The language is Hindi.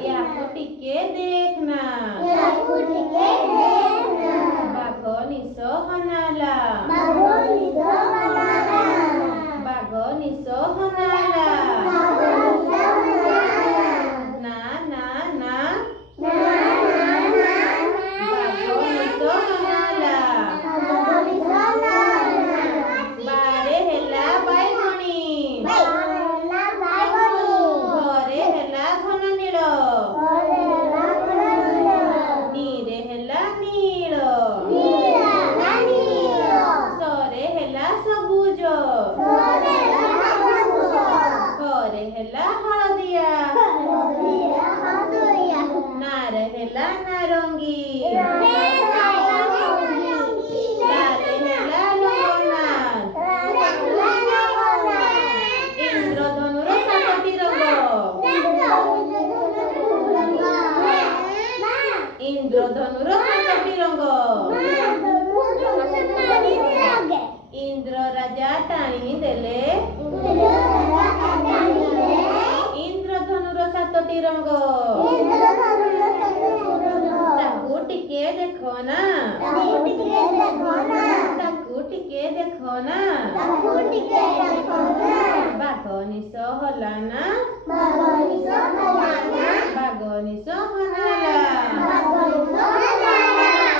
ୟାକୁ ଟିକେ ଦେଖନା ବାଘ ନିଶ ହନାଲା ବାଘ ନିଶ ହନାଲା ନା ନା ନା ବାଘ ନିଶ ହନାଲା ବାରେ ହେଲା ବାଇଗଣୀ ଘରେ ହେଲା ଘନ ନୀଳ नीरे हेला नील सरे हेला सबुज घरे हेला हलदिया नारे हेला नारंगी लाले हेला लोगनाथ इंद्रधनुर सातटी रंग इंद्रधनुर सातटी रंग इंद्र राजा टाणी देले इंद्रधनुर सातटी रंग ताकू टिके देखो ना ताकू टिके देखो ना बाघ निश हलाना बाघ निश हलाना